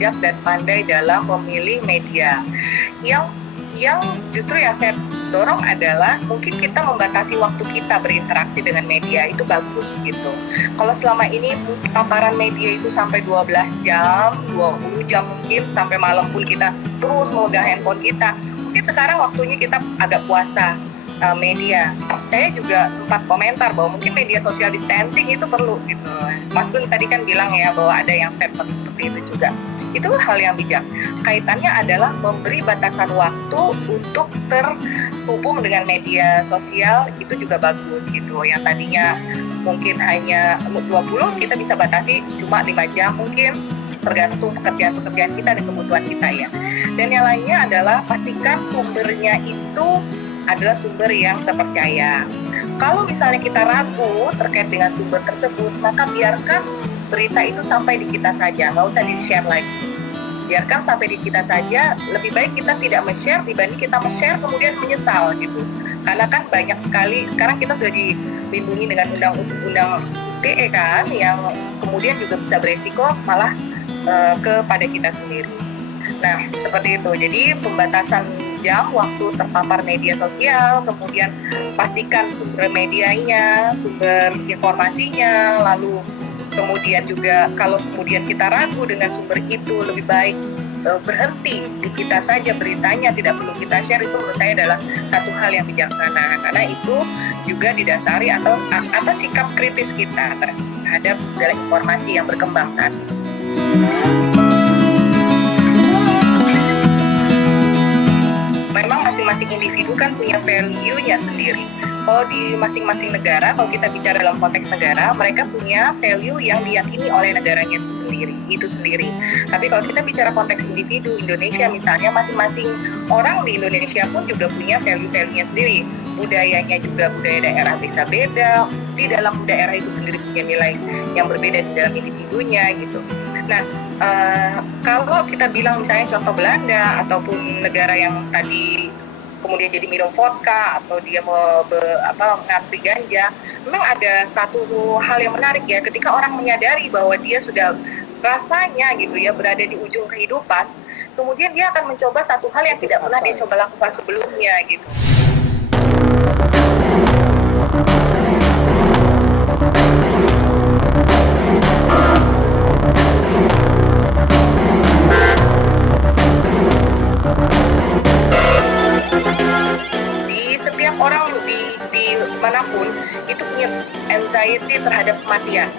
bijak dan pandai dalam memilih media. Yang justru yang saya dorong adalah mungkin kita membatasi waktu kita berinteraksi dengan media, itu bagus gitu. Kalau selama ini paparan media itu sampai 12 jam, 20 jam mungkin, sampai malam pun kita terus memegang handphone kita, mungkin sekarang waktunya kita agak puasa media. Saya juga sempat komentar bahwa mungkin media social distancing itu perlu gitu. Mas Gun tadi kan bilang ya bahwa ada yang statement seperti itu juga. Itu hal yang bijak. Kaitannya adalah memberi batasan waktu untuk terhubung dengan media sosial, itu juga bagus gitu. Yang tadinya mungkin hanya 20, kita bisa batasi cuma 5 jam mungkin, tergantung pekerjaan-pekerjaan kita dan kebutuhan kita ya. Dan yang lainnya adalah pastikan sumbernya itu adalah sumber yang terpercaya. Kalau misalnya kita ragu terkait dengan sumber tersebut, maka biarkan berita itu sampai di kita saja, nggak usah di-share lagi. Biarkan sampai di kita saja, lebih baik kita tidak men-share dibanding kita men-share kemudian menyesal gitu. Karena kan banyak sekali, sekarang kita sudah dilindungi dengan undang-undang ITE kan, yang kemudian juga bisa beresiko malah kepada kita sendiri. Nah, seperti itu. Jadi pembatasan jam waktu terpapar media sosial, kemudian pastikan sumber medianya, sumber informasinya, lalu kemudian juga kalau kemudian kita ragu dengan sumber itu, lebih baik berhenti di kita saja beritanya, tidak perlu kita share. Itu menurut saya adalah satu hal yang bijaksana, karena itu juga didasari atau atas sikap kritis kita terhadap segala informasi yang berkembang saat ini. Memang masing-masing individu kan punya value-nya sendiri. Kalau di masing-masing negara, kalau kita bicara dalam konteks negara, mereka punya value yang diyakini oleh negaranya itu sendiri. Tapi kalau kita bicara konteks individu, Indonesia misalnya, masing-masing orang di Indonesia pun juga punya value-value-nya sendiri. Budayanya juga, budaya daerah bisa beda, di dalam daerah itu sendiri punya nilai yang berbeda di dalam individunya gitu. Nah, kalau kita bilang misalnya contoh Belanda ataupun negara yang tadi kemudian jadi minum vodka atau dia mengantri ganja, memang ada satu hal yang menarik ya, ketika orang menyadari bahwa dia sudah rasanya gitu ya berada di ujung kehidupan, kemudian dia akan mencoba satu hal yang tidak pernah dia coba lakukan sebelumnya gitu. Orang di manapun itu punya anxiety terhadap kematian,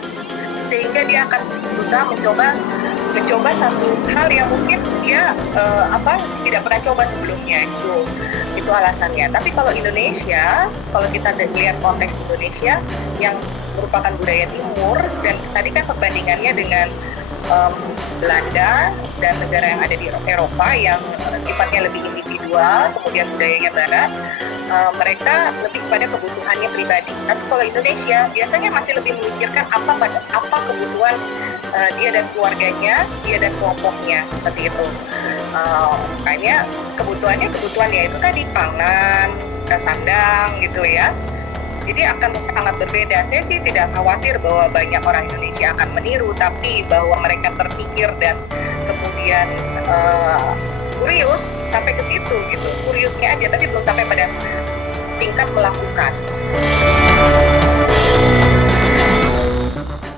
sehingga dia akan berusaha mencoba satu hal yang mungkin dia tidak pernah coba sebelumnya. Itu alasannya. Tapi kalau Indonesia, kalau kita lihat konteks Indonesia yang merupakan budaya timur, dan tadi kan perbandingannya dengan Belanda dan negara yang ada di Eropa yang sifatnya lebih individual, kemudian budayanya barat, mereka lebih pada kebutuhannya pribadi. Tapi kalau Indonesia biasanya masih lebih memikirkan apa kebutuhan dia dan keluarganya, dia dan kelompoknya, seperti itu. Makanya kebutuhan ya itu tadi pangan, sandang gitu ya. Jadi akan sangat berbeda. Saya sih tidak khawatir bahwa banyak orang Indonesia akan meniru, tapi bahwa mereka terpikir dan kemudian kurius sampai ke situ gitu. Kuriusnya aja, tapi belum sampai pada tingkat melakukan.